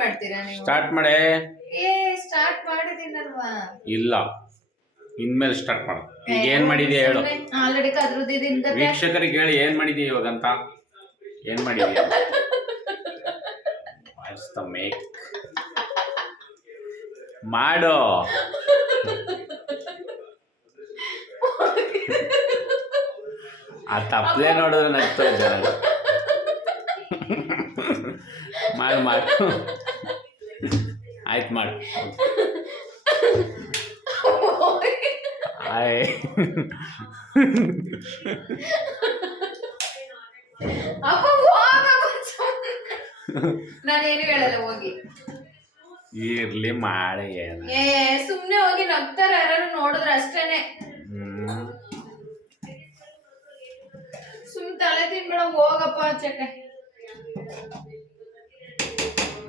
ಮಾಡ್ತೀರಾ ನೀವು? ಸ್ಟಾರ್ಟ್ ಮಾಡೇ. ಏ ಸ್ಟಾರ್ಟ್ ಮಾಡಿದಿನಲ್ವಾ ಇಲ್ಲ. ಇನ್ಮೇಲೆ ಸ್ಟಾರ್ಟ್ ಮಾಡು. ಈಗ ಏನ್ ಮಾಡಿದ್ಯಾ ಹೇಳು. ಆಲ್ರೆಡಿ ಕದ್ರದಿದಿಂದ ವೀಕ್ಷಕರಿಗೆ ಹೇಳಿ ಏನ್ ಮಾಡಿದ್ಯಾ ಇವಾಗ ಅಂತ ಏನ್ ಮಾಡಿದ್ಯಾ? What's the make. ಮಾಡು. ಆ ತಪ್ಪಲೆ ನೋಡಿದ್ರೆ ನಗ್ತಾ ಇದ್ದಾರೆ. ಮಾಡು ಮಾಡು. ಆಯ್ತು ಮಾಡಿ. ಆಯ್. ನಾನೇನು ಹೇಳಲ್ಲ ಹೋಗಿ. ಇರ್ಲಿ ಮಾಡಿ ಏ ಸುಮ್ನೆ ಹೋಗಿ ನಗ್ತಾರ ಯಾರು ನೋಡಿದ್ರ ಅಷ್ಟೇನೆ. ಸುಮ್ ತಲೆ ತಿನ್ಬೇಡ ಹೋಗಪ್ಪ ಚಕ್ಕೆ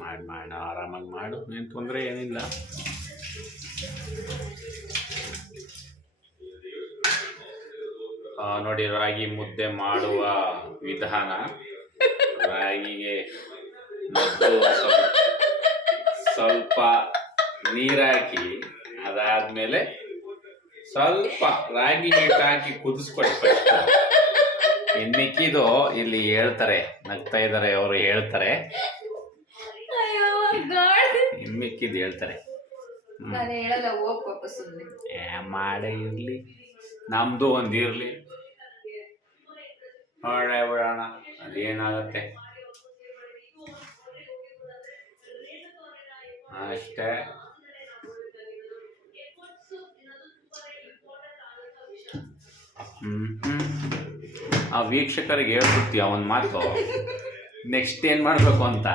ಮಾಡಿ ಮಾಡಿ, ಆರಾಮಾಗಿ ಮಾಡು, ಏನು ತೊಂದರೆ ಏನಿಲ್ಲ. ನೋಡಿ, ರಾಗಿ ಮುದ್ದೆ ಮಾಡುವ ವಿಧಾನ. ರಾಗಿಗೆ ಸ್ವಲ್ಪ ನೀರಾಕಿ ಅದಾದ್ಮೇಲೆ ಸ್ವಲ್ಪ ರಾಗಿ ಹಿಟ್ಟು ಹಾಕಿ ಕುದಿಸ್ಕೊಳ್ಳಿ ಫಸ್ಟ್ ಇನ್ನು ಇಲ್ಲಿ ಹೇಳ್ತಾರೆ, ನಗ್ತಾ ಇದ್ದಾರೆ, ಅವರು ಹೇಳ್ತಾರೆ. ಮಿಕ್ಕಿದ್ದು ಹೇಳ್ತಾರೆ. ನಾನು ಹೇಳಲ್ಲ ಹೋಗ್ ಪಾಪ ಏ ಮಾಡೇ ಇರಲಿ. ನಮ್ಮದು ಒಂದು ಇರಲಿ. ಬಿಡೋಣ ಅದೇನಾಗತ್ತೆ ಅಷ್ಟೇ. ಆ ವೀಕ್ಷಕರಿಗೆ ಹೇಳ್ಬಿಡ್ತೀವಿ ಒಂದು ಮಾತು. ನೆಕ್ಸ್ಟ್ ಏನು ಮಾಡಬೇಕು ಅಂತ?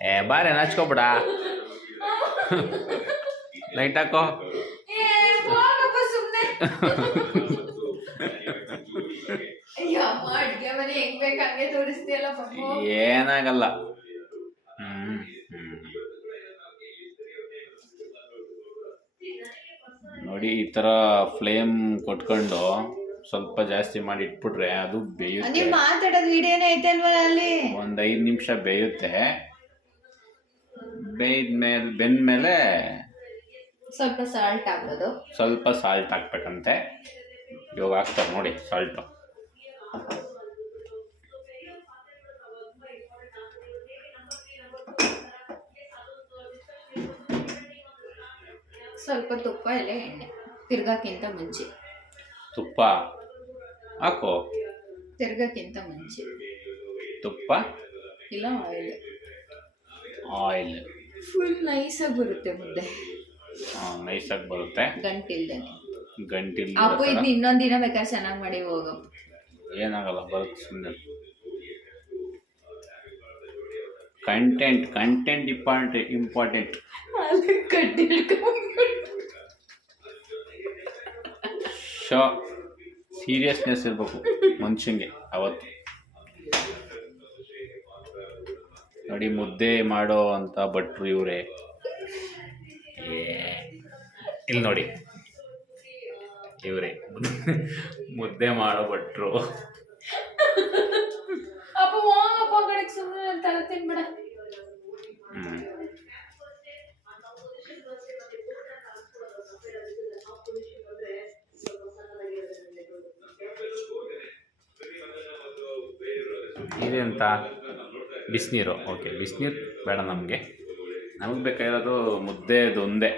ಏ ಬಾರೆ ನಚ್ಕೊಬಿಡ. ಲೈಟ್ ಹಾಕೋ. ಏನಾಗಲ್ಲ. ನೋಡಿ ಈ ತರ ಫ್ಲೇಮ್ ಕೊಟ್ಕೊಂಡು ಸ್ವಲ್ಪ ಜಾಸ್ತಿ ಮಾಡಿ ಇಟ್ಬಿಟ್ರೆ ಅದು ಬೇಯುತ್ತೆ. ಮಾತಾಡೋದು ಮಾತಾಡೋದ್ ವಿಡಿಯೋನೇ ಐತೆ ಅಲ್ವಾ ಅಲ್ಲಿ? ಒಂದು ಐದು ನಿಮಿಷ ಬೇಯುತ್ತೆ. ಬೇಯ್ದ್ಮೇಲೆ ಬೆಂದ್ಮೇಲೆ ಸ್ವಲ್ಪ ಸಾಲ್ಟ್ ಹಾಕೋದು ಸ್ವಲ್ಪ ಸಾಲ್ಟ್ ಹಾಕ್ಬೇಕಂತೆ. ಇವಾಗ ಹಾಕ್ತಾರೆ ನೋಡಿ ಸಾಲ್ಟು ಸ್ವಲ್ಪ ತುಪ್ಪ ಇಲ್ಲ ಎಣ್ಣೆ. ತಿರ್ಗಕ್ಕಿಂತ ಮುಂಚೆ. ತುಪ್ಪ ಹಾಕೋ. ತಿರ್ಗಕ್ಕಿಂತ ಮುಂಚೆ. ತುಪ್ಪ ಇಲ್ಲ ಆಯಿಲ್ ಆಯಿಲ್ ಫುಲ್ ನೈಸಾಗಿ ಬರುತ್ತೆ ಮುದ್ದೆ. ನೈಸಾಗಿ ಬರುತ್ತೆ. ಗಂಟಿಲ್ದೇನೆ ಗಂಟಿಲ್. ಅಪ್ಪು ಇದ್ ಇನ್ನೊಂದು ದಿನ ಬೇಕಾದ್ರೆ ಚೆನ್ನಾಗಿ ಮಾಡಿ ಹೋಗಪ್ಪ ಏನಾಗಲ್ಲ ಬರುತ್ತೆ ಸುಮ್ಮನೆ content content important important show seriousness ಇರಬೇಕು ಮನುಷ್ಯಂಗೆ ಅವತ್ತು. ನೋಡಿ ಮುದ್ದೆ ಮಾಡೋ ಅಂತ ಭಟ್ರು ಇವರೇ. ಇಲ್ಲಿ ನೋಡಿ. ಇವರೇ. ಮುದ್ದೆ ಮಾಡೋ ಭಟ್ರು. ಇದೆಂತ? ಬಿಸಿನೀರು. ಓಕೆ ಬಿಸಿನೀರು ಬೇಡ ನಮಗೆ. ನಮಗೆ ಬೇಕಾಗಿರೋದು ಮುದ್ದೆದು ಒಂದೇ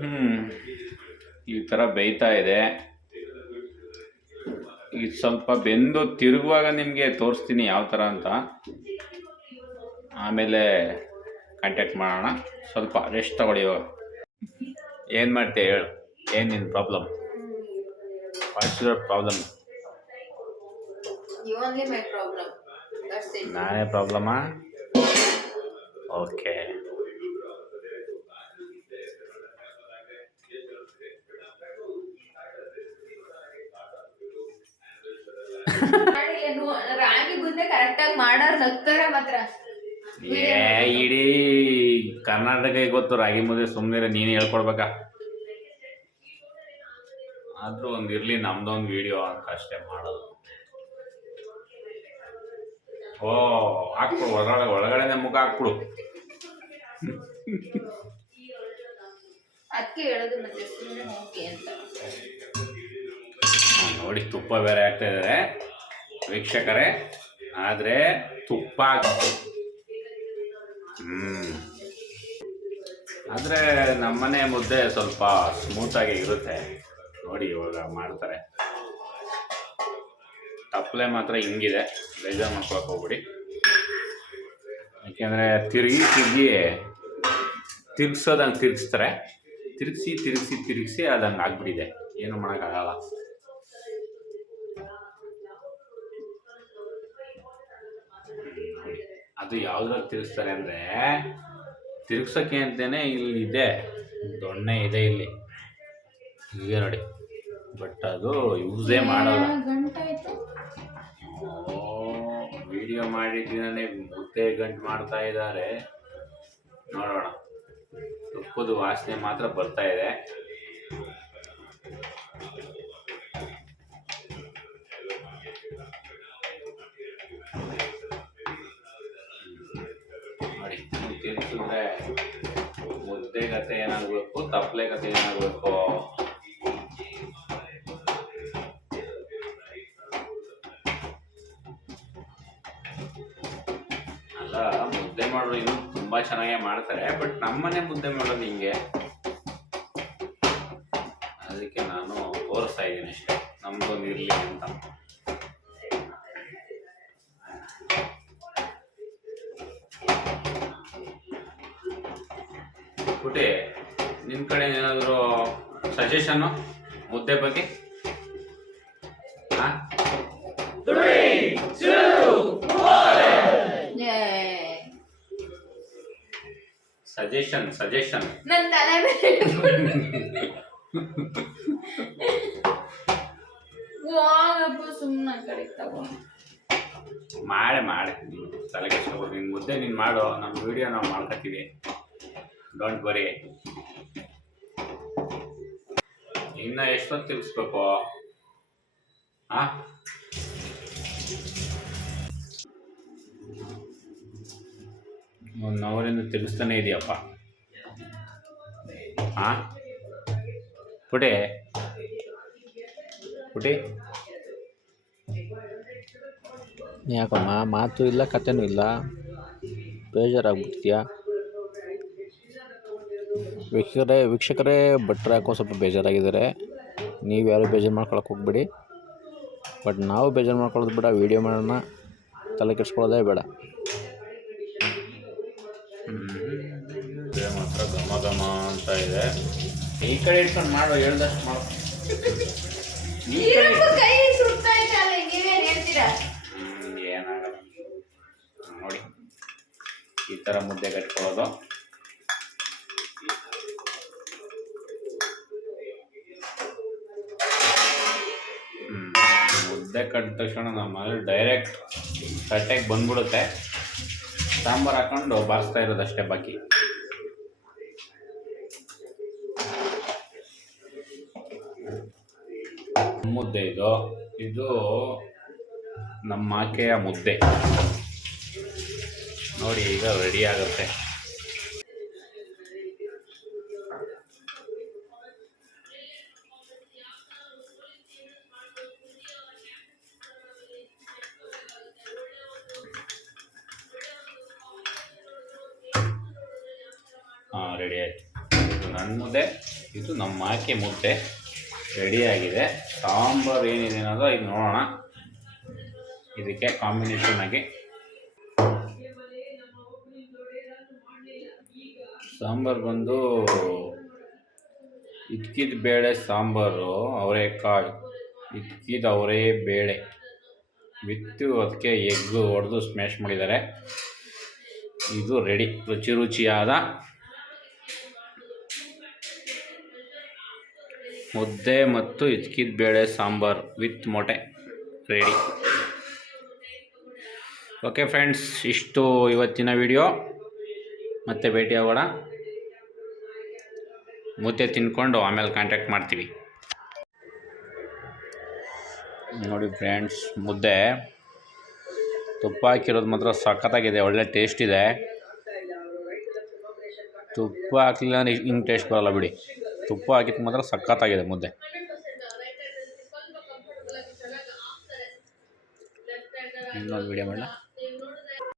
ಹ್ಞೂ ಈ ಥರ ಬೇಯ್ತಾ ಇದೆ. ಇದು ಸ್ವಲ್ಪ ಬೆಂದು ತಿರುಗುವಾಗ ನಿಮಗೆ ತೋರಿಸ್ತೀನಿ ಯಾವ ಥರ ಅಂತ. ಆಮೇಲೆ ಕಾಂಟ್ಯಾಕ್ಟ್ ಮಾಡೋಣ. ಸ್ವಲ್ಪ ರೆಸ್ಟ್ ತಗೊಳ್ಳಿ ಏನು ಮಾಡ್ತೀಯ ಹೇಳು. ಏನು ನಿನ್ನ ಪ್ರಾಬ್ಲಮ್ ವಾಟ್ಸ್ ಯುವರ್ ಪ್ರಾಬ್ಲಮ್ ನಾನೇ ಪ್ರಾಬ್ಲಮಾ? ಓಕೆ. ರಾಗಿ ಮುದ್ದೆ ಕರೆಕ್ಟಾಗಿ ಮಾಡೋರು ನಗ್ತಾರೆ ಮಾತ್ರ. ಏ ಇಡೀ ಕರ್ನಾಟಕ ಗೊತ್ತು ರಾಗಿ ಮುದ್ದೆ ಸುಮ್ಮನೆ ನೀನು ಹೇಳ್ಕೊಡ್ಬೇಕಾ. ಆದರೂ ಒಂದು ಇರಲಿ ನಮ್ದೊಂದು ವಿಡಿಯೋ ಅಂತ ಅಷ್ಟೇ ಮಾಡೋದು. ಓ ಹಾಕ್ಬಿಡು ಒಳಗಡೆ ಒಳಗಡೆನೆ ಮುಖ ಹಾಕ್ಬಿಡು. ಅದಕ್ಕೆ ಹೇಳೋದು ಮತ್ತೆ ಸುಮ್ಮನೆ ಹೋಗಿ ಅಂತ. ನೋಡಿ ತುಪ್ಪ ಬೇರೆ ಹಾಕ್ತಾ ಇದ್ದಾರೆ ವೀಕ್ಷಕರೇ ಆದರೆ ತುಪ್ಪ ಹ್ಮ್. ಆದರೆ ನಮ್ಮನೆ ಮುದ್ದೆ ಸ್ವಲ್ಪ ಸ್ಮೂತಾಗಿ ಇರುತ್ತೆ. ನೋಡಿ ಇವಾಗ ಮಾಡ್ತಾರೆ. ತಪ್ಪಲೆ ಮಾತ್ರ ಹಿಂಗಿದೆ. ಬೇಜಾರು ಮಾಡ್ಕೊಳಕ್ಕೆ ಹೋಗ್ಬಿಡಿ. ಯಾಕೆಂದರೆ ತಿರುಗಿ ತಿರುಗಿ ತಿರ್ಗ್ಸೋದಂಗೆ ತಿರ್ಗಿಸ್ತಾರೆ. ತಿರುಗಿಸಿ ತಿರುಗಿಸಿ ತಿರುಗಿಸಿ ಅದಂಗೆ ಆಗ್ಬಿಟ್ಟಿದೆ. ಏನು ಮಾಡೋಕ್ಕಾಗಲ್ಲ. ಅದು ಯಾವುದ್ರಲ್ಲಿ ತಿರುಗಿಸ್ತಾರೆ ಅಂದರೆ ತಿರುಗ್ಸೋಕ್ಕೆ ಅಂತಲೇ ಇಲ್ಲಿ ಇದೆ. ದೊಣ್ಣೆ ಇದೆ ಇಲ್ಲಿ. ಹೀಗೆ ನೋಡಿ. ಬಟ್ ಅದು ಯೂಸೇ ಮಾಡಲ್ಲ. ವಿಡಿಯೋ ಮಾಡಿದ್ದೀನೇ ಮುದ್ದೆ ಗಂಟು ಮಾಡ್ತಾ ಇದ್ದಾರೆ. ನೋಡೋಣ. ತುಪ್ಪದ ವಾಸನೆ ಮಾತ್ರ ಬರ್ತಾ ಇದೆ. ಮುದ್ದೆ ಕತೆ ಏನಾಗಬೇಕು ತಪ್ಪಲೆ ಗತೆ ಮುದ್ದೆ ಮಾಡೋರು ಇನ್ನೂ ತುಂಬ ಚೆನ್ನಾಗೇ ಮಾಡ್ತಾರೆ ಬಟ್ ನಮ್ಮನೆ ಮುದ್ದೆ ಮಾಡೋದು ಹಿಂಗೆ. ಅದಕ್ಕೆ ನಾನು ತೋರಿಸ್ತಾ ಇದ್ದೀನಿ ಅಷ್ಟೇ, ನಮ್ದೊಂದು ಇರಲಿ ಅಂತ. ಪುಟಿ ನಿಮ್ಮ ಕಡೆ ಏನಾದರೂ ಸಜೆಷನ್ನು ಮುದ್ದೆ ಬಗ್ಗೆ? ಸಜೆಷನ್ ಸಜೆಷನ್ ನನ್ನ ತಲೆ ಮೇಲೆ ಹೋಗಪ್ಪ ಸುಮ್ಮನೆ ಕಡೆ ಮಾಡೆ ಮಾಡೆ. ನೀನು ತಲೆ ಕೆಡ್ಸ್ಕೊಬೇಡ ನಿನ್ನ ಮುದ್ದೆ ನೀನು ಮಾಡು. ನಮ್ಮ ವಿಡಿಯೋ ನಾವು ಮಾಡ್ಕೊತೀವಿ. ಡೋಂಟ್ ವರಿ ಇನ್ನ ಎಷ್ಟೊತ್ತು ತಿರ್ಗಿಸ್ಬೇಕು? ಆ? ಒಂದು ಅವರಿಂದ ತಿರ್ಗಿಸ್ತಾನೆ ಇದೆಯಪ್ಪ. ಆ? ಪುಟಿ ಪುಟಿ ಯಾಕಮ್ಮ ಮಾತು ಇಲ್ಲ ಕಥೆನೂ ಇಲ್ಲ. ಬೇಜಾರಾಗ್ಬಿಡ್ತೀಯಾ? ವೀಕ್ಷಕರೇ ವೀಕ್ಷಕರೇ, ಭಟ್ರು ಯಾಕೋ ಸ್ವಲ್ಪ ಬೇಜಾರಾಗಿದ್ದಾರೆ. ನೀವು ಯಾರು ಬೇಜಾರು ಮಾಡ್ಕೊಳಕ್ಕೆ ಹೋಗ್ಬೇಡಿ. ಬಟ್ ನಾವು ಬೇಜಾರು ಮಾಡ್ಕೊಳ್ಳೋದು ಬೇಡ ವೀಡಿಯೋ ಮಾಡೋಣ. ತಲೆ ಕೆಡಿಸ್ಕೊಳ್ಳೋದೇ ಬೇಡ. ಇದೆ ಮಾತ್ರ ಘಮ ಘಮ ಅಂತ ಇದೆ. ಈ ಕಡೆ ಇಟ್ಕೊಂಡು ಮಾಡು ಹೇಳ್ದಷ್ಟು ಮಾಡು. ಈ ಕಡೆ ಈರಪ್ಪ ಕೈ ಸುಡ್ತಾ ಇದ್ದಲ್ಲ ನೀವೇನ್ ಹೇಳ್ತೀರಾ? ಹ್ಮ್, ಏನಾಗಲ್ಲ. ನೋಡಿ ಈ ಥರ ಮುದ್ದೆ ಕಟ್ಕೊಳ್ಳೋದು. ಹ್ಮ್. ಮುದ್ದೆ ಕಟ್ಟಿದ ತಕ್ಷಣ ನಮ್ಮ ಡೈರೆಕ್ಟ್ ಕಟ್ಟೆಗೆ ಬಂದ್ಬಿಡುತ್ತೆ. ಸಾಂಬಾರು ಹಾಕೊಂಡು ಬಾರಿಸ್ತಾ ಇರೋದಷ್ಟೇ ಬಾಕಿ. ಮುದ್ದೆ ಇದು. ಇದು ನಮ್ಮ ಆಕೆಯ ಮುದ್ದೆ. ನೋಡಿ, ಈಗ ರೆಡಿ ಆಗುತ್ತೆ. ರೆಡಿ ಆಯಿತು. ಇದು ನನ್ನ ಮುದ್ದೆ, ಇದು ನಮ್ಮ ಆಕೆ ಮುದ್ದೆ. ರೆಡಿಯಾಗಿದೆ ಸಾಂಬಾರು ಏನಿದೆ ಅನ್ನೋದು ಈಗ ನೋಡೋಣ. ಇದಕ್ಕೆ ಕಾಂಬಿನೇಷನ್ ಆಗಿ. ಸಾಂಬಾರು ಬಂದು ಇದ್ಕಿದ ಬೇಳೆ ಸಾಂಬಾರು, ಅವರೆಕಾಳು. ಇದ್ಕಿದ ಅವರೇ ಬೇಳೆ. ವಿತ್ತು ಅದಕ್ಕೆ ಎಗ್ಗು ಹೊಡೆದು ಸ್ಮ್ಯಾಶ್ ಮಾಡಿದ್ದಾರೆ. ಇದು ರೆಡಿ ರುಚಿ ರುಚಿಯಾದ ಮುದ್ದೆ ಮತ್ತು ಹಿಚ್ಕಿದ ಬೇಳೆ ಸಾಂಬಾರು ವಿತ್ ಮೊಟ್ಟೆ ರೆಡಿ ಓಕೆ ಫ್ರೆಂಡ್ಸ್ ಇಷ್ಟು ಇವತ್ತಿನ ವಿಡಿಯೋ ಮತ್ತೆ ಭೇಟಿ ಆಗೋಣ. ಮುದ್ದೆ ತಿನ್ಕೊಂಡು ಆಮೇಲೆ ಕಾಂಟ್ಯಾಕ್ಟ್ ಮಾಡ್ತೀವಿ. ನೋಡಿ ಫ್ರೆಂಡ್ಸ್ ಮುದ್ದೆ ತುಪ್ಪ ಹಾಕಿರೋದು ಮಾತ್ರ ಸಖತ್ತಾಗಿದೆ, ಒಳ್ಳೆ ಟೇಸ್ಟ್ ಇದೆ. ತುಪ್ಪ ಹಾಕಲಿಲ್ಲ ಅಂದರೆ ಹಿಂಗೆ ಟೇಸ್ಟ್ ಬರೋಲ್ಲ ಬಿಡಿ. ತುಪ್ಪ ಹಾಕಿತ್ತು ಮಾತ್ರ ಸಖತ್ತಾಗಿದೆ ಮುದ್ದೆ. ಇನ್ನೊಂದು ವೀಡಿಯೋ ಮಾಡೋಣ.